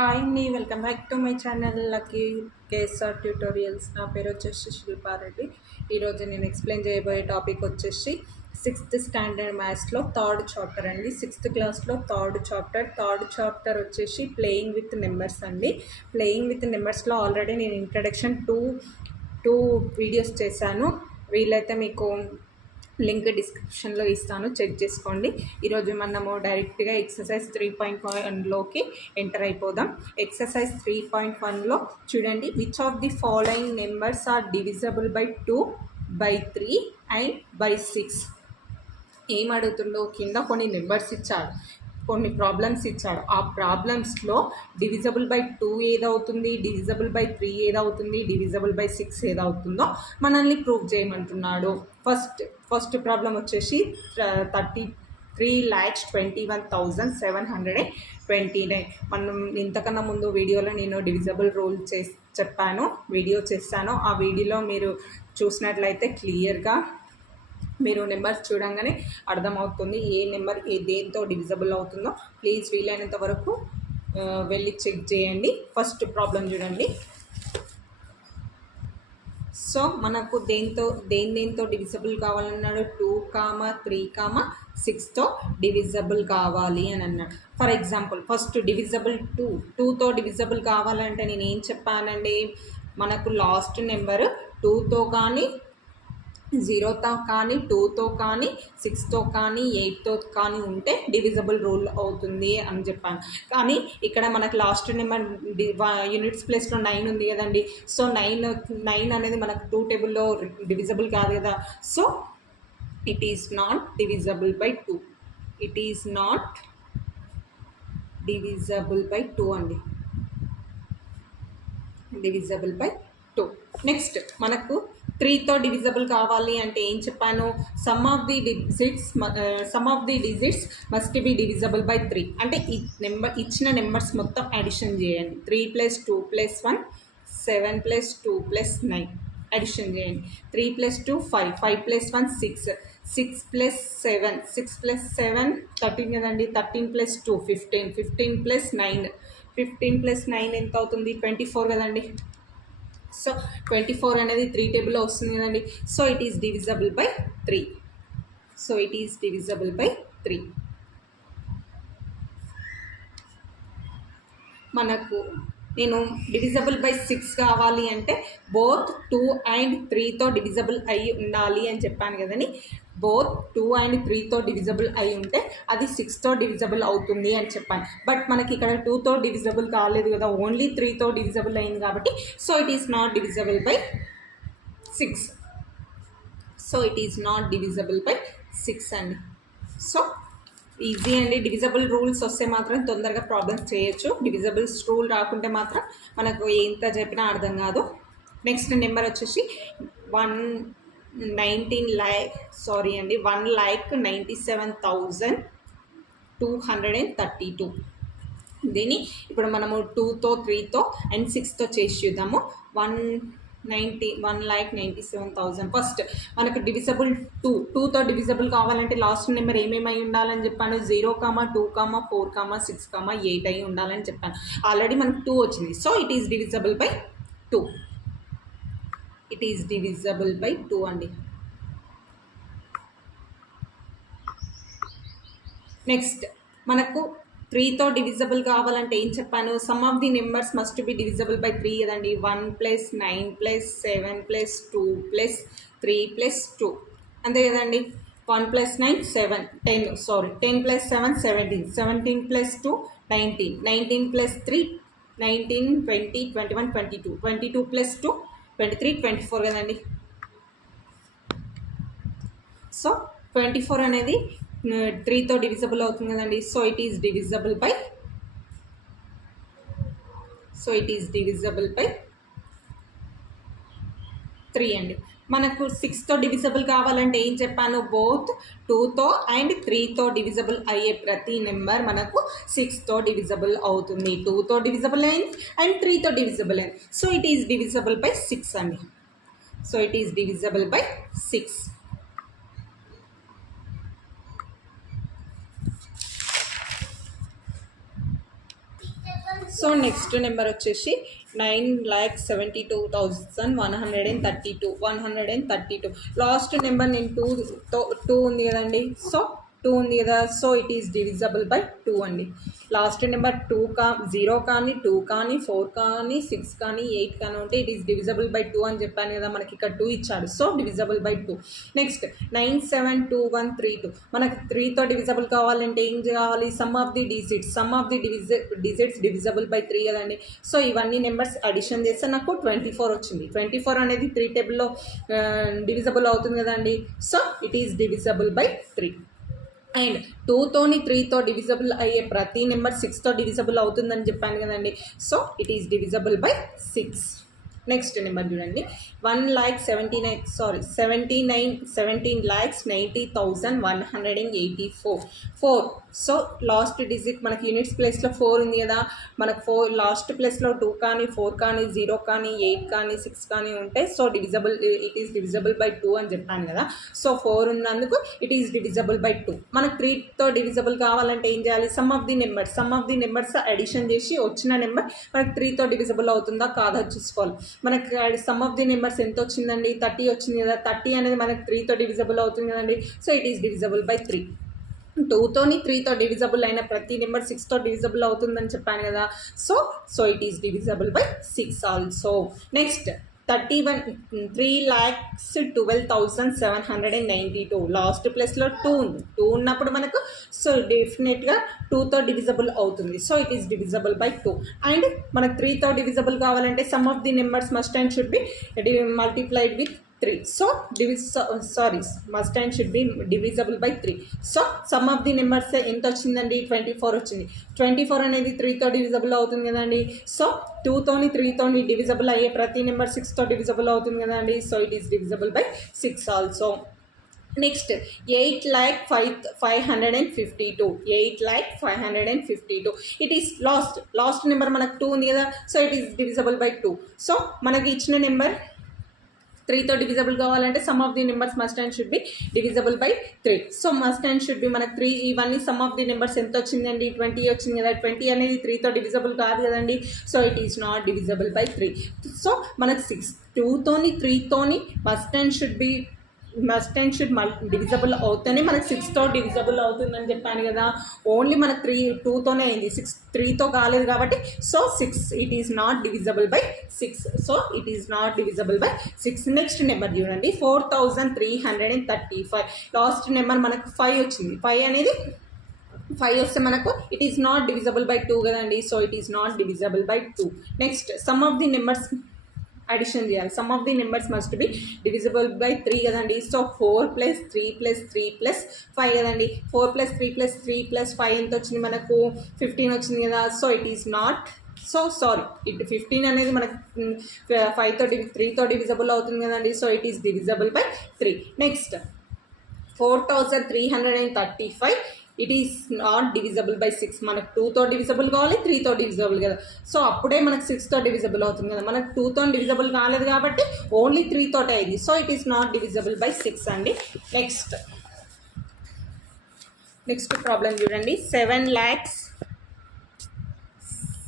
Hi అండి, welcome back to my channel lucky KSR tutorials. నా పేరు వచ్చేసి శిల్పారెడ్డి. ఈరోజు నేను ఎక్స్ప్లెయిన్ చేయబోయే టాపిక్ వచ్చేసి 6th స్టాండర్డ్ మ్యాథ్స్లో థర్డ్ చాప్టర్ అండి. 6th క్లాస్లో థర్డ్ చాప్టర్ వచ్చేసి ప్లేయింగ్ విత్ నెంబర్స్ అండి. ప్లేయింగ్ విత్ నెంబర్స్లో ఆల్రెడీ నేను ఇంట్రడక్షన్ టూ వీడియోస్ చేశాను. వీలైతే మీకు లింక్ డిస్క్రిప్షన్లో ఇస్తాను, చెక్ చేసుకోండి. ఈరోజు మనము డైరెక్ట్గా ఎక్సర్సైజ్ 3.1లోకి ఎంటర్ అయిపోదాం. ఎక్సర్సైజ్ 3.1లో చూడండి, which of the following numbers are divisible by 2, by 3 and by 6. ఏం అడుగుతుందో, కింద కొన్ని నెంబర్స్ ఇచ్చాడు, కొన్ని ప్రాబ్లమ్స్ ఇచ్చాడు. ఆ ప్రాబ్లమ్స్లో డివిజబుల్ బై 2 ఏదవుతుంది, డివిజబుల్ బై 3 ఏదవుతుంది, డివిజబుల్ బై 6 ఏదవుతుందో మనల్ని ప్రూవ్ చేయమంటున్నాడు. ఫస్ట్ ప్రాబ్లం వచ్చేసి 33,21,729. మనం ఇంతకన్నా ముందు వీడియోలో నేను డివిజబుల్ రూల్ వీడియో చేశాను. ఆ వీడియోలో మీరు చూసినట్లయితే క్లియర్గా మీరు నెంబర్స్ చూడంగానే అర్థమవుతుంది ఏ నెంబర్ దేంతో డివిజబుల్ అవుతుందో. ప్లీజ్ వీలైనంత వరకు వెళ్ళి చెక్ చేయండి. ఫస్ట్ ప్రాబ్లం చూడండి. సో మనకు దేంతో డివిజబుల్ కావాలన్నాడు, 2, 3, 6తో డివిజబుల్ కావాలి అని అన్నాడు. ఫర్ ఎగ్జాంపుల్ ఫస్ట్ డివిజబుల్ 2తో డివిజబుల్ కావాలంటే నేను ఏం చెప్పానండి, మనకు లాస్ట్ నెంబర్ 2తో కానీ 0తో కానీ 2తో కానీ 6తో కానీ 8తో కానీ ఉంటే డివిజబుల్ రూల్ అవుతుంది అని చెప్పాను. కానీ ఇక్కడ మనకు లాస్ట్ నెంబర్ యూనిట్స్ ప్లేస్లో 9 ఉంది కదండి. సో 9 అనేది మనకు 2 టేబుల్లో డివిజబుల్ కాదు కదా. So it is not divisible by 2. It is not divisible by 2 అండి. Divisible by 2. నెక్స్ట్ మనకు 3తో డివిజబుల్ కావాలి అంటే ఏం చెప్పాను, some of the digits must be divisible by 3. అంటే ఇచ్చిన నెంబర్స్ మొత్తం అడిషన్ చేయండి. 3 + 2 + 1 7 + 2 + 9 అడిషన్ చేయండి. 3 + 2 5 5 + 1 6 6 + 7 6 + 7 13 కదండి. 13 + 2 15 15 + 9 15 + 9 ఎంత అవుతుంది, 24 కదండి. సో 24 అనేది 3 టేబుల్లో వస్తుంది కదండి. So it is divisible by 3. So it is divisible by 3. మనకు నేను డివిజబుల్ బై 6 కావాలి అంటే బోత్ 2 and 3తో డివిజబుల్ అయి ఉండాలి అని చెప్పాను కదండి. బోత్ 2 and 3తో డివిజబుల్ అయి ఉంటే అది 6తో డివిజబుల్ అవుతుంది అని చెప్పాను. బట్ మనకి ఇక్కడ 2తో డివిజబుల్ కాలేదు కదా, ఓన్లీ 3తో డివిజబుల్ అయింది కాబట్టి so it is not divisible by 6. So it is not divisible by 6 అండి. సో ఈజీ అండి. డివిజబుల్ రూల్స్ వస్తే మాత్రం తొందరగా ప్రాబ్లమ్స్ చేయొచ్చు. డివిజబుల్స్ రూల్ రాకుంటే మాత్రం మనకు ఎంత చెప్పినా అర్థం కాదు. నెక్స్ట్ నెంబర్ వచ్చేసి 1,97,232. దీన్ని ఇప్పుడు మనము 2తో 3తో అండ్ 6తో చేసి చూద్దాము. 1,97,000. ఫస్ట్ మనకు డివిజబుల్ 2తో డివిజబుల్ కావాలంటే లాస్ట్ నెంబర్ ఏమేమై ఉండాలని చెప్పాను, 0, 2, 4, 6, 8 అయి ఉండాలని చెప్పాను. ఆల్రెడీ మనకు 2 వచ్చింది. So it is divisible by 2. It is divisible by 2 అండి. నెక్స్ట్ మనకు 3తో డివిజబుల్ కావాలంటే ఏం చెప్పాను, some of the numbers must B divisible by 3 కదండి. 1 + 9 + 7 + 2 + 3 + 2 అంతే కదండి. 1 + 9 7 10 10 + 7 17 17 + 2 19 19 + 3 19 20 21 22 22 + 2 23 24 కదండి. సో 24 అనేది 3తో డివిజబుల్ అవుతుంది కదండి. So it is divisible by 3 అండి. మనకు 6తో డివిజబుల్ కావాలంటే ఏం చెప్పాను, బోత్ 2తో అండ్ 3తో డివిజబుల్ అయ్యే ప్రతి నెంబర్ మనకు 6తో డివిజబుల్ అవుతుంది. 2తో డివిజబుల్ అయింది అండ్ 3తో డివిజబుల్ అయింది. So it is divisible by 6 అండి. So it is divisible by 6. So next number వచ్చేసి 9,72,132 లాస్ట్ నెంబర్ నేను టూ ఉంది కదండి. సో 2 ఉంది కదా, so it is divisible by 2 అండి. లాస్ట్ నెంబర్ 0 కానీ 2 కానీ 4 కానీ 6 కానీ 8 కానీ ఉంటే ఇట్ ఈస్ డివిజబుల్ బై 2 అని చెప్పాను కదా. మనకి ఇక్కడ 2 ఇచ్చాడు, సో డివిజబుల్ బై 2. నెక్స్ట్ 972132 మనకి 3తో డివిజబుల్ కావాలంటే ఏం కావాలి? Some of the digits divisible by 3 కదండి. సో ఇవన్నీ నెంబర్స్ అడిషన్ చేస్తే నాకు 24 వచ్చింది. 24 అనేది 3 టేబుల్లో డివిజబుల్ అవుతుంది కదండి. So it is divisible by 3. And 2తోని 3తో డివిజబుల్ అయ్యే ప్రతి నెంబర్ 6తో డివిజబుల్ అవుతుందని చెప్పాను కదండి. So it is divisible by 6. Next number చూడండి, 17,90,184. సో లాస్ట్ డిజిట్ మనకి యూనిట్స్ ప్లేస్లో 4 ఉంది కదా. మనకు 4 లాస్ట్ ప్లేస్లో 2 కానీ 4 కానీ 0 కానీ 8 కానీ 6 కానీ ఉంటే so it is divisible by 2 అని చెప్పాను కదా. సో 4 ఉన్నందుకు ఇట్ ఈస్ డివిజబుల్ బై 2. మనకు 3తో డివిజబుల్ కావాలంటే ఏం చేయాలి? Sum of the numbers addition చేసి వచ్చిన నెంబర్ మనకు 3తో డివిజబుల్ అవుతుందా కాదా చూసుకోవాలి. మనకి సమ్ ఆఫ్ ది నెంబర్స్ ఎంత వచ్చిందండి? 30 వచ్చింది కదా. 30 అనేది మనకి 3తో డివిజబుల్ అవుతుంది కదండి. So it is divisible by 3. 2తోని 3తో డివిజబుల్ అయిన ప్రతి నెంబర్ 6తో డివిజబుల్ అవుతుందని చెప్పాను కదా. So it is divisible by 6 also. Next 3,12,792 లాస్ట్ ప్లేస్లో 2 ఉంది. 2 ఉన్నప్పుడు మనకు సో డెఫినెట్గా 2తో డివిజబుల్ అవుతుంది. So it is divisible by 2. And మనకు 3తో డివిజబుల్ కావాలంటే sum of the numbers must and should be multiplied with 3. So must and should be divisible by 3. So sum of the numbers ఎంత వచ్చిందండి? 24 వచ్చింది. 24 అనేది 3తో divisible అవుతుంది కదండి. So 2తోని 3తోని divisible అయ్యే ప్రతి నెంబర్ 6తో డివిజబుల్ అవుతుంది కదండి. So it is divisible by 6 also. Next 8,552. 8,552 it is lost number మనకు 2 ఉంది కదా. So it is divisible by 2. So మనకి ఇచ్చిన నెంబర్ 3తో డివిజబుల్ కావాలంటే sum of the numbers must and should be divisible by 3. So must and should B మనకు 3 ఇవన్నీ some of the numbers ఎంత వచ్చిందండి? 20 వచ్చింది కదా. 20 అనేది 3తో డివిజబుల్ కాదు కదండి. So it is not divisible by 3. So మనకు 2తోని 3తోని మస్ట్ అండ్ షుడ్ డివిజబుల్ అవుతేనే మనకు 6తో డివిజబుల్ అవుతుందని చెప్పాను కదా. ఓన్లీ మనకు 2తోనే అయింది, 3తో కాలేదు కాబట్టి so 6 it is not divisible by 6. So it is not divisible by 6. Next number చూడండి, 4,335 లాస్ట్ నెంబర్ మనకు 5 వచ్చింది. 5 వస్తే మనకు it is not divisible by 2 కదండి. So it is not divisible by 2. Next sum of the numbers addition చేయాలి. Sum of the numbers must be divisible by 3 కదండి. So 4 + 3 + 3 + 5 కదండి. 4 + 3 + 3 + 5 ఎంత వచ్చింది? మనకు 15 వచ్చింది కదా. సో ఇట్ ఈస్ నాట్ 15 అనేది మనకు 3తో డివిజబుల్ అవుతుంది కదండి. So it is divisible by 3. Next 4,335 it is not divisible by 6. మనకు 2తో డివిజబుల్ కావాలి, 3తో డివిజబుల్ కదా. సో అప్పుడే మనకు 6తో డివిజబుల్ అవుతుంది కదా. మనకు 2తో డివిజబుల్ కాలేదు కాబట్టి ఓన్లీ 3తోటే అయింది. So it is not divisible by 6 అండి. నెక్స్ట్ ప్రాబ్లం చూడండి,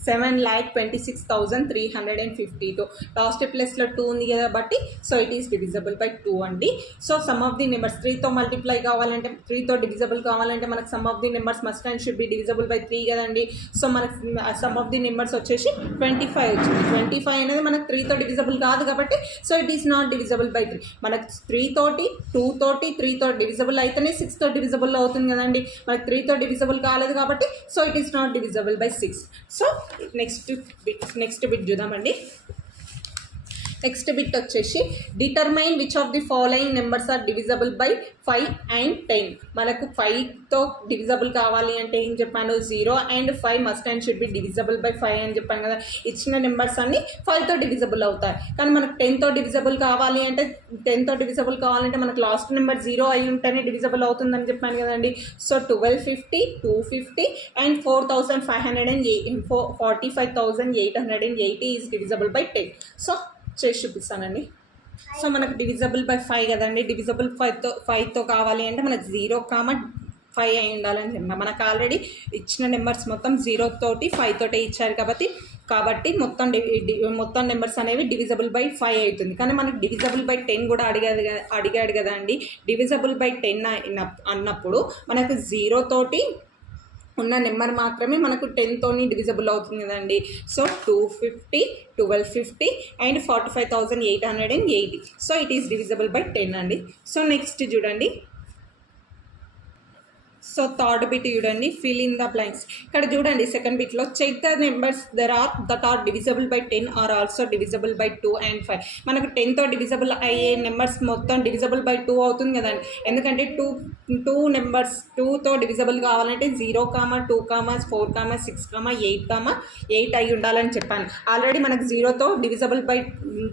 7,26,352 లాస్ట్ ప్లేస్లో 2 ఉంది కాబట్టి so it is divisible by 2 అండి. So sum of the numbers 3తో మల్టిప్లై కావాలంటే 3తో డివిజబుల్ కావాలంటే మనకు sum of the numbers must and should be divisible by 3 కదండి. సో మనకు సమ్ ఆఫ్ ది నెంబర్స్ వచ్చేసి 25 వచ్చింది. 25 అనేది మనకు 3తో డివిజబుల్ కాదు కాబట్టి so it is not divisible by 3. మనకు 3తోటి 2తోటి 3తో డివిజబుల్ అయితేనే 6తో డివిజబుల్ అవుతుంది కదండి. మనకు 3తో డివిజబుల్ కాలేదు కాబట్టి so it is not divisible by 6. So next bit చూద్దామండి. నెక్స్ట్ బిట్ వచ్చేసి determine which of the following numbers are divisible by 5 and 10. మనకు 5తో డివిజబుల్ కావాలి అంటే ఏం చెప్పాను? 0 and 5 must and should be divisible by 5 అని చెప్పాను కదా. ఇచ్చిన నెంబర్స్ అన్ని 5తో డివిజబుల్ అవుతాయి. కానీ మనకు 10తో డివిజబుల్ కావాలి అంటే మనకు లాస్ట్ నెంబర్ 0 అయి ఉంటేనే డివిజబుల్ అవుతుందని చెప్పాను కదండి. So 1250, 250 and 45,880 is divisible by 10. So చేసి చూపిస్తానండి. సో మనకు డివిజబుల్ బై 5 కదండి. డివిజబుల్ 5తో కావాలి అంటే మనకు 0, 5 అయి ఉండాలని చెప్పిన. మనకు ఆల్రెడీ ఇచ్చిన నెంబర్స్ మొత్తం 0 తోటి 5 తోటే ఇచ్చారు కాబట్టి మొత్తం నెంబర్స్ అనేవి డివిజబుల్ బై 5 అవుతుంది. కానీ మనకు డివిజబుల్ బై 10 కూడా అడిగాడు కదా అండి. డివిజబుల్ బై 10 అన్నప్పుడు మనకు 0 తోటి ఉన్న నెంబర్ మాత్రమే మనకు 10తోని డివిజబుల్ అవుతుంది కదండి. So 250, 1250 and 45,880. So it is divisible by 10 అండి. సో నెక్స్ట్ చూడండి. సో థర్డ్ బిట్ చూడండి, ఫిల్ ఇన్ ద బ్లాంక్స్. ఇక్కడ చూడండి సెకండ్ బిట్లో check the numbers that are divisible by 10 or also divisible by 2 and 5. మనకు 10తో డివిజబుల్ అయ్యే నెంబర్స్ మొత్తం డివిజబుల్ బై 2 అవుతుంది కదండి. ఎందుకంటే టూ నెంబర్స్ 2తో డివిజబుల్ కావాలంటే 0, 2, 4, 6, 8 అయి ఉండాలని చెప్పాను. ఆల్రెడీ మనకు 0తో డివిజబుల్ బై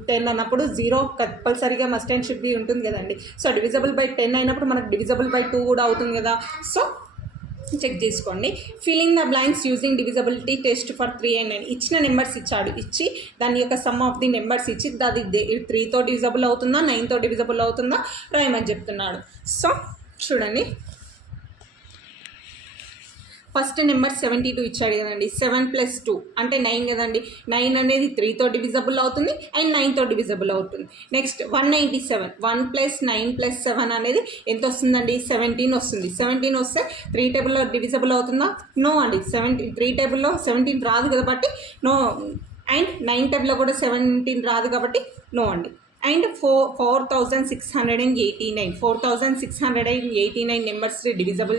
10 అన్నప్పుడు 0 కంపల్సరీగా మస్ట్ అండ్ షుడ్ బి ఉంటుంది కదండి. సో డివిజబుల్ బై 10 అయినప్పుడు మనకు డివిజబుల్ బై 2 కూడా అవుతుంది కదా. సో చెక్ చేసుకోండి. Filling the blanks using divisibility test for 3 and 9. ఇచ్చిన నెంబర్స్ ఇచ్చి దాని యొక్క సమ్ ఆఫ్ ది నెంబర్స్ ఇచ్చి అది 3తో డివిజబుల్ అవుతుందా 9తో డివిజబుల్ అవుతుందా రాయమని చెప్తున్నాడు. సో చూడండి, ఫస్ట్ నెంబర్ 72 ఇచ్చాడు కదండి. 7 + 2 అంటే 9 కదండి. 9 అనేది 3తో డివిజబుల్ అవుతుంది అండ్ 9తో డివిజబుల్ అవుతుంది. నెక్స్ట్ 197, 1 + 9 + 7 అనేది ఎంత వస్తుందండి? 17 వస్తుంది. 17 వస్తే 3 టేబుల్లో డివిజబుల్ అవుతుందా? నో అండి. 3 టేబుల్లో 17 రాదు కాబట్టి నో. అండ్ 9 టేబుల్లో కూడా 17 రాదు కాబట్టి నో అండి. అండ్ 4,689 నెంబర్స్ డివిజబుల్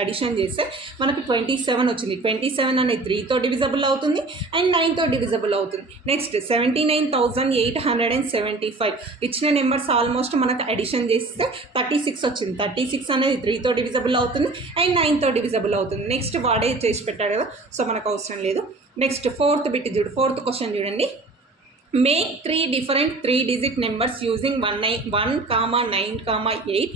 అడిషన్ చేస్తే మనకు 27 వచ్చింది. 27 అనేది 3తో డివిజబుల్ అవుతుంది అండ్ 9తో డివిజబుల్ అవుతుంది. నెక్స్ట్ 79,875 ఇచ్చిన నెంబర్స్ ఆల్మోస్ట్ మనకు అడిషన్ చేస్తే 36 వచ్చింది. 36 అనేది 3తో డివిజబుల్ అవుతుంది అండ్ 9తో డివిజబుల్ అవుతుంది. నెక్స్ట్ వాడే చేసి పెట్టాడు కదా, సో మనకు అవసరం లేదు. నెక్స్ట్ ఫోర్త్ బిట్ చూడు, ఫోర్త్ క్వశ్చన్ చూడండి. Make 3 different 3-digit numbers using 1, 9, 8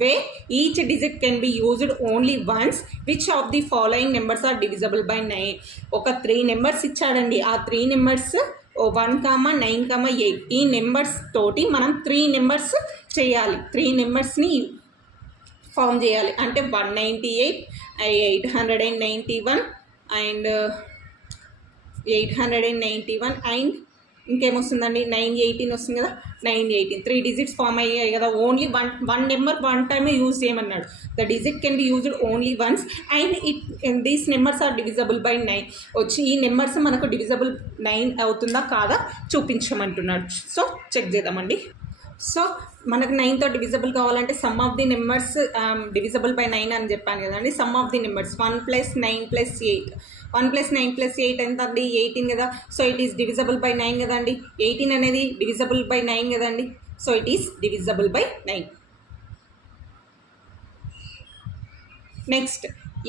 where each digit can be used only once. Which of the following numbers are divisible by 9? ఒక 3 నెంబర్స్ ఇచ్చాడండి. ఆ 3 నెంబర్స్ 1, 9, 8 ఈ నెంబర్స్ తోటి మనం 3 నెంబర్స్ చేయాలి. 3 నెంబర్స్ని ఫామ్ చేయాలి. అంటే 198, 891 అండ్ 891 అండ్ ఇంకేమొస్తుందండి 918 వస్తుంది కదా. 918 3 డిజిట్స్ ఫామ్ అయ్యాయి కదా. ఓన్లీ వన్ నెంబర్ 1 టైమే యూజ్ చేయమన్నాడు. The digit can be used only once and these numbers are divisible by 9 వచ్చి ఈ నెంబర్స్ మనకు డివిజబుల్ 9 అవుతుందా కాదా చూపించమంటున్నాడు. సో చెక్ చేద్దామండి. సో మనకు 9తో డివిజబుల్ కావాలంటే sum of the numbers divisible by 9 అని చెప్పాను కదండి. సమ్ ఆఫ్ ది నెంబర్స్ 1 + 9 + 8, 1 + 9 + 8 ఎంత అండి? 18 కదా. So it is divisible by 9 కదండి. 18 అనేది డివిజబుల్ బై 9 కదండి. So it is divisible by 9. Next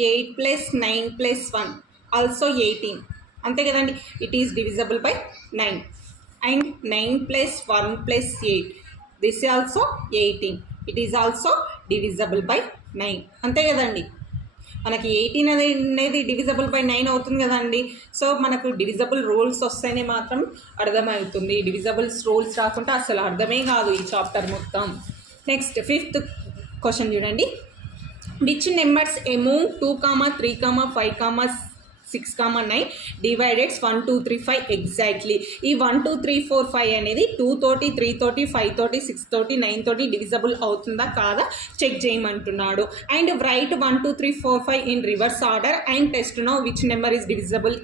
8 + 9 + 1 also 18 అంతే కదండి. It is divisible by 9 and 9 + 1 + 8 this also 18. It is also divisible by 9 అంతే కదండి. మనకి 18 అనేది డివిజబుల్ బై 9 అవుతుంది కదండి. సో మనకు డివిజబుల్ రూల్స్ వస్తేనే మాత్రం అర్థమవుతుంది. డివిజబుల్స్ రూల్స్ రాకుండా అసలు అర్థమే కాదు ఈ చాప్టర్ మొత్తం. నెక్స్ట్ 5th క్వశ్చన్ చూడండి. Which numbers among 2, 3, 5, 6, 9 డివైడెడ్స్ 1, 2, 3, 5 exactly. ఈ 1, 2, 3, 4, 5 అనేది 2 తోటి 3 తోటి 5 తోటి 6 తోటి 9 తోటి డివిజబుల్ అవుతుందా కాదా చెక్ చేయమంటున్నాడు. And write 1, 2, 3, 4, 5 in reverse order and test know which number is divisible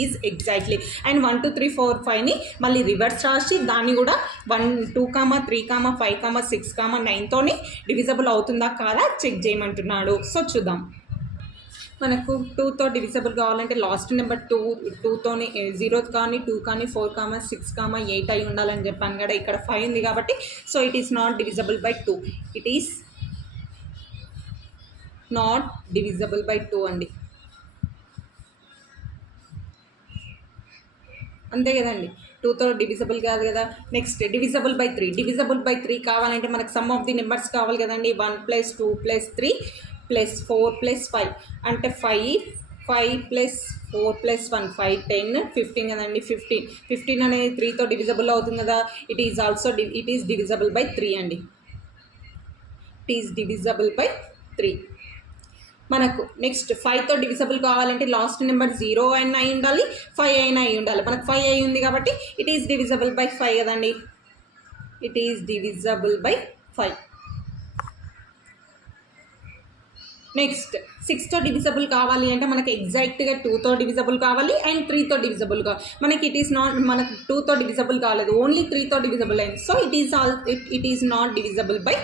is exactly. And 1, 2, 3, 4, 5ని మళ్ళీ రివర్స్ రాసి దాన్ని కూడా 1, 2, 3, 5, 6, 9తోని డివిజబుల్ అవుతుందా కాదా చెక్ చేయమంటున్నాడు. సో చూద్దాం. మనకు 2తో డివిజబుల్ కావాలంటే లాస్ట్ నెంబర్ 2తోని 0 కానీ 2 కానీ 4, 6, 8 అయి ఉండాలని చెప్పాను కదా. ఇక్కడ 5 ఉంది కాబట్టి so it is not divisible by 2. It is not divisible by 2 అండి. అంతే కదండి. 2తో డివిజబుల్ కాదు కదా. Next divisible by 3. Divisible by 3 కావాలంటే మనకు సమ్ ఆఫ్ ది నెంబర్స్ కావాలి కదండి. 1 + 2 + 3 + 4 + 5 అంటే 5 + 4 + 1 5, 10, 15 కదండి. 15 అనేది 3తో డివిజబుల్ అవుతుంది కదా. ఇట్ ఈస్ డివిజబుల్ బై 3 అండి. It is divisible by 3. మనకు నెక్స్ట్ 5తో డివిజబుల్ కావాలంటే లాస్ట్ నెంబర్ 0 అయినా అయి ఉండాలి, 5 అయినా అయి ఉండాలి. మనకు 5 అయి ఉంది కాబట్టి ఇట్ ఈస్ డివిజబుల్ బై 5 కదండి. It is divisible by 5. Next 6తో డివిజబుల్ కావాలి అంటే మనకి ఎగ్జాక్ట్గా 2తో డివిజబుల్ కావాలి అండ్ 3తో డివిజబుల్ కావాలి. మనకి ఇట్ ఈస్ నాట్, మనకు 2తో డివిజబుల్ కాలేదు, ఓన్లీ 3తో డివిజబుల్ అయింది. So it is not divisible by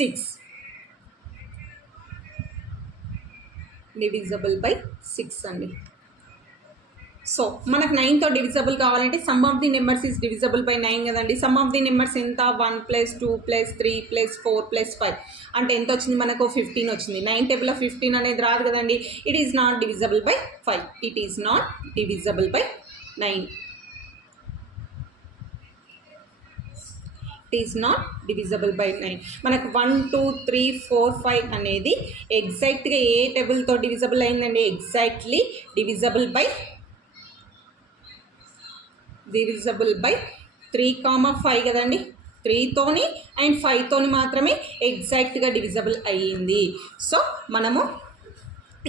6. Divisible by 6 అండి. సో మనకు 9తో డివిజబుల్ కావాలంటే sum of the numbers is divisible by 9 కదండి. సమ్ ఆఫ్ ది నెంబర్స్ ఎంత, 1 + 2 + 3 + 4 + 5 అంటే ఎంత వచ్చింది మనకు, 15 వచ్చింది. 9 టేబుల్లో 15 అనేది రాదు కదండి. It is not divisible by 5. It is not divisible by 9. It is not divisible by 9. మనకు 1 2 3 4 5 అనేది ఎగ్జాక్ట్గా ఏ టేబుల్తో డివిజబుల్ అయిందండి, ఎగ్జాక్ట్లీ డివిజబుల్ బై 3,5 కదండి. 3తోని అండ్ 5తోని మాత్రమే ఎగ్జాక్ట్గా డివిజబుల్ అయ్యింది. సో మనము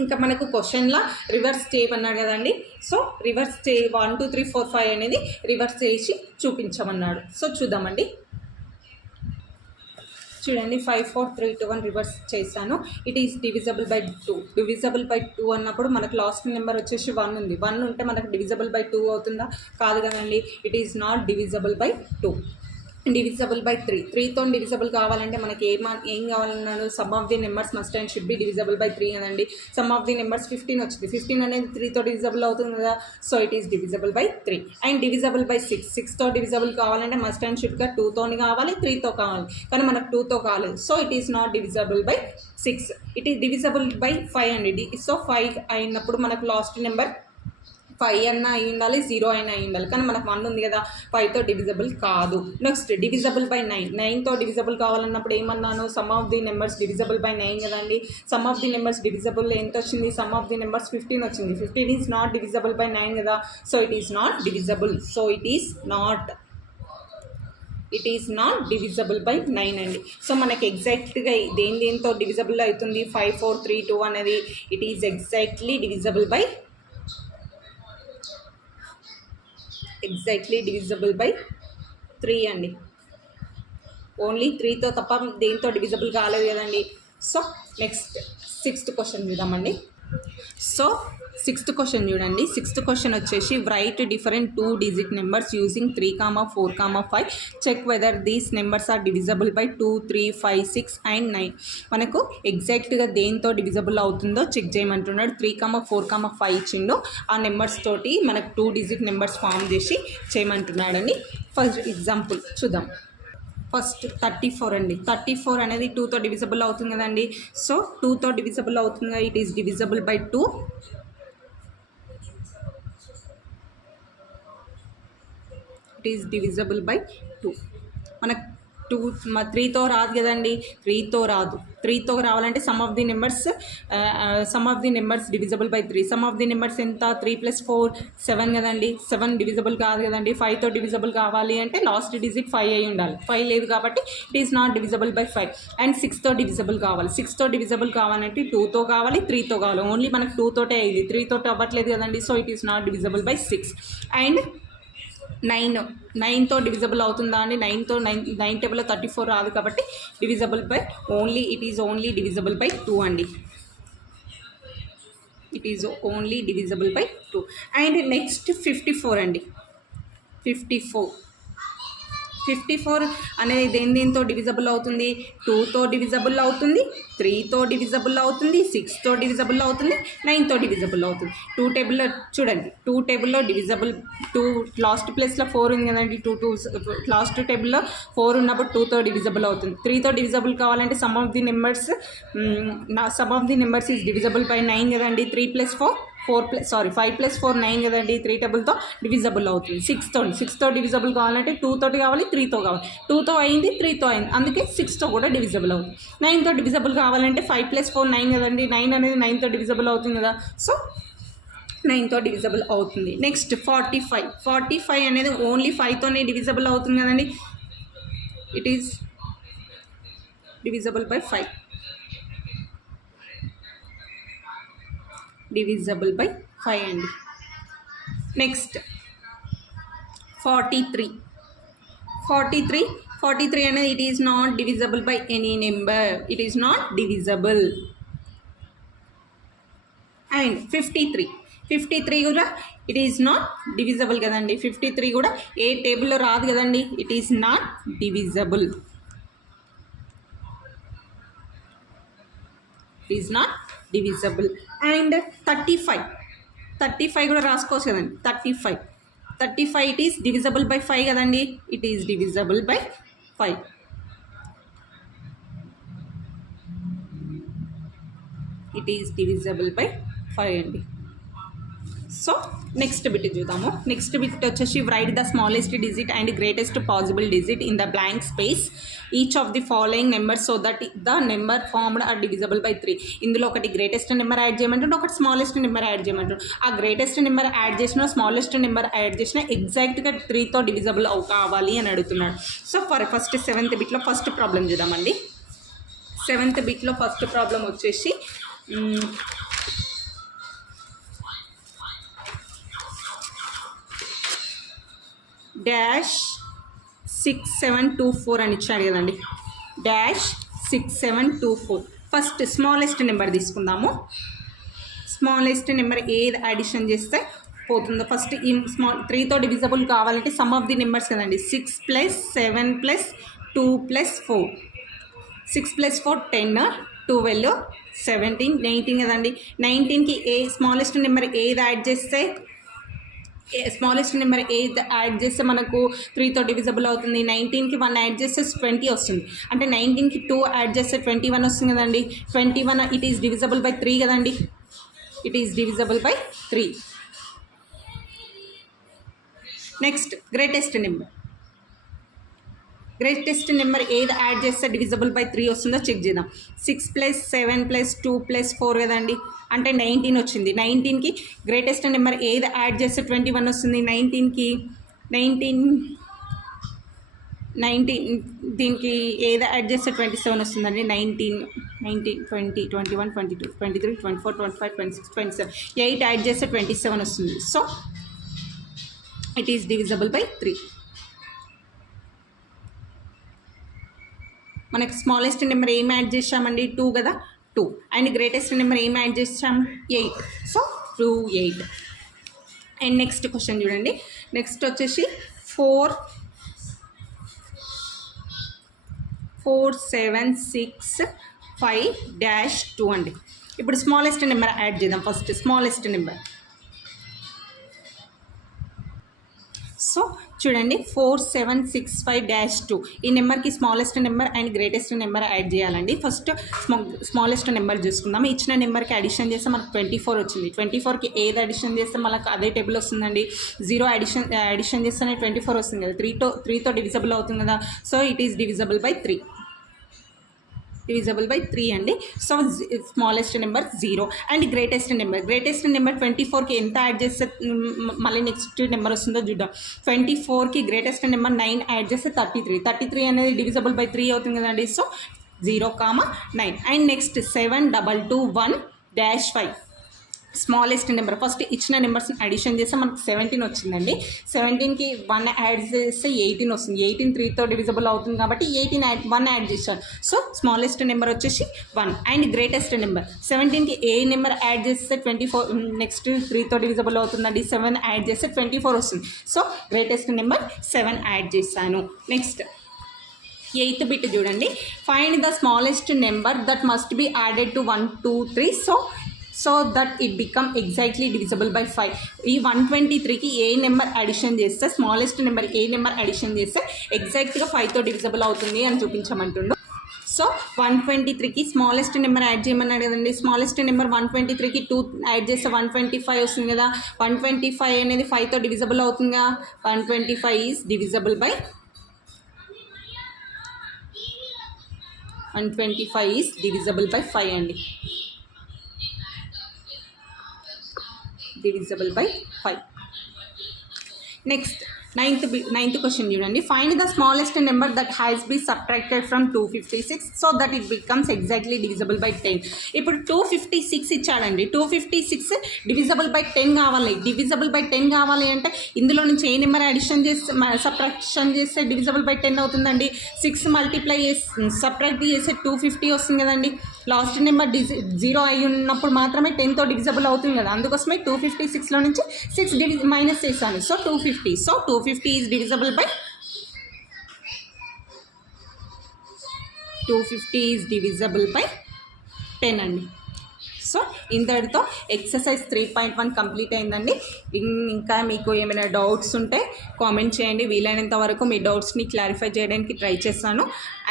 ఇంకా మనకు క్వశ్చన్లో రివర్స్ చేయమన్నాడు కదండి. సో రివర్స్ 1 2 3 4 5 అనేది రివర్స్ చేసి చూపించమన్నాడు. సో చూద్దామండి. చూడండి 5 4 3 2 1 రివర్స్ చేశాను. It is divisible by 2. Divisible by 2 అన్నప్పుడు మనకు లాస్ట్ నెంబర్ వచ్చేసి 1 ఉంది. 1 ఉంటే మనకు డివిజబుల్ బై 2 అవుతుందా, కాదు కదండి. It is not divisible by 2. Divisible by 3. 3తో డివిజబుల్ కావాలంటే మనకి ఏం కావాలన్నాడు, sum of the numbers must and should be divisible by 3 కదండి. సమ్ ఆఫ్ ది నెంబర్స్ 15 వచ్చింది. 15 అనేది 3తో డివిజబుల్ అవుతుంది కదా. So it is divisible by 3. And divisible by 6. 6తో డివిజబుల్ కావాలంటే మస్ట్ అండ్ షుడ్గా 2తోని కావాలి, 3తో కావాలి, కానీ మనకు 2తో కాలేదు. So it is not divisible by 6. It is divisible by 5 అండి. సో 5 అయినప్పుడు మనకు లాస్ట్ నెంబర్ 5 అన్నా అయి ఉండాలి, 0 అయినా అయి ఉండాలి, కానీ మనకు 1 ఉంది కదా. 5తో డివిజబుల్ కాదు. Next divisible by 9. 9తో డివిజబుల్ కావాలన్నప్పుడు ఏమన్నాను, sum of the numbers divisible by 9 కదండి. Sum of the numbers divisible ఎంత వచ్చింది, సమ్ ఆఫ్ ది నెంబర్స్ 15 వచ్చింది. 15 ఈజ్ నాట్ డివిజబుల్ బై 9 కదా. So it is not divisible. So it is not divisible by 9 అండి. So మనకి ఎగ్జాక్ట్గా దేంతో divisible అవుతుంది, 5 4 3 2 అనేది it is exactly divisible by 3 అండి. ఓన్లీ 3తో తప్ప దేంతో డివిజబుల్ కాలేదు కదండి. సో నెక్స్ట్ 6th క్వశ్చన్ చూద్దామండి. సో 6th క్వశ్చన్ చూడండి. 6th క్వశ్చన్ వచ్చేసి write different 2 digit numbers using 3, 4, 5 check whether these numbers are divisible by 2, 3, 5, 6 and 9. మనకు ఎగ్జాక్ట్గా దేంతో డివిజబుల్ అవుతుందో చెక్ చేయమంటున్నాడు. 3, 4, 5 ఇచ్చిండు. ఆ నెంబర్స్ తోటి మనకు 2 digit నెంబర్స్ ఫామ్ చేసి చేయమంటున్నాడండి. ఫస్ట్ ఎగ్జాంపుల్ చూద్దాం. ఫస్ట్ 34 అండి. 34 అనేది 2తో డివిజబుల్ అవుతుంది కదండి. సో 2తో డివిజబుల్ అవుతుంది. It is divisible by 2. It is divisible by 2. మనకు 3తో రాదు కదండి. 3తో రాదు. 3తో రావాలంటే some of the numbers divisible by 3. Some of the numbers ఎంత, 3 + 4 7 కదండి. 7 డివిజబుల్ కాదు కదండి. 5తో డివిజబుల్ కావాలి అంటే లాస్ట్ డిజిట్ 5 అయి ఉండాలి. 5 లేదు కాబట్టి it is not divisible by 5. And 6తో డివిజబుల్ కావాలి. 6తో డివిజబుల్ కావాలంటే 2తో కావాలి, 3తో కావాలి. ఓన్లీ మనకు 2తోటే అయ్యింది, 3తో అవ్వట్లేదు కదండి. So it is not divisible by 6. And 9తో డివిజబుల్ అవుతుందా అండి. 9తో 9 టేబుల్లో 34 రాదు కాబట్టి divisible by it is only divisible by 2 అండి. It is only divisible by 2. And next 54 అండి. 54 అనేది దేంతో డివిజబుల్ అవుతుంది, 2తో డివిజబుల్ అవుతుంది, 3తో డివిజబుల్ అవుతుంది, 6తో డివిజబుల్ అవుతుంది, 9తో డివిజబుల్ అవుతుంది. 2 టేబుల్లో చూడండి. 2 టేబుల్లో డివిజబుల్ 2 లాస్ట్ ప్లేస్లో 4 ఉంది కదండి. 2 లాస్ట్ టేబుల్లో 4 ఉన్నప్పుడు 2తో డివిజబుల్ అవుతుంది. 3తో డివిజబుల్ కావాలంటే sum of the numbers is divisible by 9 కదండి. 5 + 4 9 కదండి. 3 టేబుల్తో డివిజబుల్ అవుతుంది. 6తో డివిజబుల్ కావాలంటే 2తోటి కావాలి, 3తో కావాలి. 2తో అయింది, 3తో అయింది, అందుకే 6తో కూడా డివిజబుల్ అవుతుంది. 9తో డివిజబుల్ కావాలంటే 5 + 4 9 కదండి. 9 అనేది 9తో డివిజబుల్ అవుతుంది కదా. సో 9తో డివిజబుల్ అవుతుంది. నెక్స్ట్ 45 అనేది ఓన్లీ 5తోనే డివిజబుల్ అవుతుంది కదండి. It is divisible by 5. Divisible by 5 అండి. నెక్స్ట్ 43 అనేది it is not divisible by any number, it is not divisible. And 53 కూడా ఇట్ ఈస్ నాట్ డివిజబుల్ కదండి. 53 కూడా ఏ టేబుల్లో రాదు కదండి, it is not divisible, it is not divisible. And 35 కూడా రాసుకోవచ్చు కదండి. 35 ఇట్ ఈస్ డివిజబుల్ బై 5 కదండి, it is divisible by 5. It is divisible by 5 అండి. సో నెక్స్ట్ బిట్ చూద్దాము. నెక్స్ట్ బిట్ వచ్చేసి write the smallest digit and greatest possible digit in the blank space each of the following numbers so that the number formed are divisible by 3. ఇందులో ఒకటి greatest number add చేయమంటుంటే ఒకటి smallest number add చేయమంటారు. ఆ greatest number add చేసిన smallest number add చేసిన ఎగ్జాక్ట్గా 3తో divisible కావాలి అని అడుగుతున్నాడు. సో ఫస్ట్ 7th బిట్లో ఫస్ట్ ప్రాబ్లం చూద్దామండి. 7th బిట్లో ఫస్ట్ ప్రాబ్లం వచ్చేసి -6724 అని ఇచ్చాడు కదండి. -6724 ఫస్ట్ స్మాలెస్ట్ నెంబర్ తీసుకుందాము. స్మాలెస్ట్ నెంబర్ ఏది అడిషన్ చేస్తే పోతుందో ఫస్ట్ ఈ 3తో డివిజబుల్ కావాలంటే సమ్ ఆఫ్ ది నెంబర్స్ కదండి. 6 + 7 + 2 + 4, 6 + 4 10, 12, 17, 19 కదండి. 19కి ఏ స్మాలెస్ట్ నెంబర్ ఏది యాడ్ చేస్తే మనకు 3తో డివిజబుల్ అవుతుంది. 19కి 1 యాడ్ చేస్తే 20 వస్తుంది. అంటే 19కి 2 యాడ్ చేస్తే 21 వస్తుంది కదండి. 21 ఇట్ ఈస్ డివిజబుల్ బై 3 కదండి, it is divisible by 3. Next greatest number ఏది యాడ్ చేస్తే డివిజబుల్ బై 3 వస్తుందో చెక్ చేద్దాం. 6 + 7 + 2 + 4 కదండి, అంటే 19 వచ్చింది. 19కి గ్రేటెస్ట్ నెంబర్ ఏది యాడ్ చేస్తే 21 వస్తుంది. 19 దీనికి ఏది యాడ్ చేస్తే 27 వస్తుందండి. 19, 20, 21, 22, 23, 24, 25, 26, 27, 8 యాడ్ చేస్తే 27 వస్తుంది. So it is divisible by 3. మనకి స్మాలెస్ట్ నెంబర్ ఏం యాడ్ చేసామండి, 2 కదా, 2. అండ్ గ్రేటెస్ట్ నెంబర్ ఏం యాడ్ చేసాం, 8. సో 2, 8. అండ్ నెక్స్ట్ క్వశ్చన్ చూడండి. నెక్స్ట్ వచ్చేసి 4 7 6 5-2 అండి. ఇప్పుడు స్మాలెస్ట్ నెంబర్ యాడ్ చేద్దాం. First smallest number. సో చూడండి 4 7 6 5-2 ఈ నెంబర్కి smallest number and greatest number add చేయాలండి. ఫస్ట్ స్మాలెస్ట్ నెంబర్ చూసుకుందాం. ఇచ్చిన నెంబర్కి అడిషన్ చేస్తే మనకు 24 వచ్చింది. 24కి ఏది అడిషన్ చేస్తే మనకు అదే టేబుల్ వస్తుందండి. 0 అడిషన్ చేస్తేనే 24 వస్తుంది కదా. 3తో డివిజబుల్ అవుతుంది కదా. So it is divisible by 3. Divisible by 3 అండి. So smallest number 0. And greatest number 24కి ఎంత యాడ్ చేస్తే మళ్ళీ నెక్స్ట్ నెంబర్ వస్తుందో చూద్దాం. 24కి గ్రేటెస్ట్ నెంబర్ 9 యాడ్ చేస్తే 33 అనేది డివిజబుల్ బై 3 అవుతుంది కదండి. So 0, 9. And next 7 2 2 1-5 smallest number. First ఇచ్చిన నెంబర్స్ అడిషన్ చేస్తే మనకు 17 వచ్చిందండి. 17కి 1 యాడ్ చేస్తే 18 వస్తుంది. 18 3తో డివిజబుల్ అవుతుంది కాబట్టి 1 యాడ్ చేశాను. సో స్మాలెస్ట్ నెంబర్ వచ్చేసి 1. అండ్ గ్రేటెస్ట్ నెంబర్ 17కి ఏ నెంబర్ యాడ్ చేస్తే 24 నెక్స్ట్ 3తో డివిజబుల్ అవుతుందండి. 7 యాడ్ చేస్తే 24 వస్తుంది. సో గ్రేటెస్ట్ నెంబర్ 7 యాడ్ చేశాను. నెక్స్ట్ 8th బిట్ చూడండి. Find the smallest number that must be added to 1 2 3 so that it become exactly divisible by 5. ఈ 123కి ఏ number addition చేస్తే స్మాలెస్ట్ నెంబర్ ఏ number addition చేస్తే ఎగ్జాక్ట్గా 5తో divisible అవుతుంది అని చూపించమంటుండు. సో 123కి స్మాలెస్ట్ నెంబర్ యాడ్ చేయమన్నాడు కదండి. స్మాలెస్ట్ నెంబర్ 123కి 2 యాడ్ చేస్తే 125 వస్తుంది కదా. 125 అనేది 5తో డివిజబుల్ అవుతుందిగా. 125 ఈజ్ డివిజబుల్ బై 5 అండి. Divisible by 5. Next ninth question చూడండి. Find the smallest number that has be subtracted from 256 so that it becomes exactly divisible by 10. ఇప్పుడు 256 ఇచ్చాడండి. 256 డివిజబుల్ బై 10 కావాలి. డివిజబుల్ బై 10 కావాలి అంటే ఇందులో నుంచి ఏ నెంబర్ అడిషన్ చేస్తే సబ్ట్రాక్షన్ చేస్తే డివిజబుల్ బై 10 అవుతుందండి. 6 మల్టిప్లై చేసి సబ్ట్రాక్ట్ చేస్తే 250 వస్తుంది కదండి. లాస్ట్ నెంబర్ 0 అయి ఉన్నప్పుడు మాత్రమే 10తో డివిజబుల్ అవుతుంది కదా. అందుకోసమే 256లో నుంచి 6 మైనస్ చేశాను. So 250. So 250 is divisible by 10 అండి. సో ఇంతటితో ఎక్సర్సైజ్ 3.1 కంప్లీట్ అయిందండి. ఇంకా మీకు ఏమైనా డౌట్స్ ఉంటే కామెంట్ చేయండి. వీలైనంత వరకు మీ డౌట్స్ని క్లారిఫై చేయడానికి ట్రై చేస్తాను.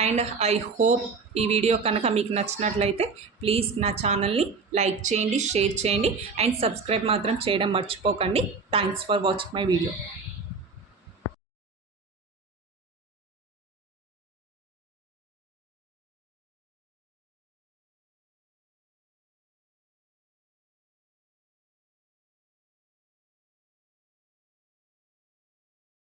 అండ్ ఐ హోప్ ఈ వీడియో కనుక మీకు నచ్చినట్లయితే ప్లీజ్ నా ఛానల్ని లైక్ చేయండి, షేర్ చేయండి అండ్ సబ్స్క్రైబ్ మాత్రం చేయడం మర్చిపోకండి. Thanks for watching my video.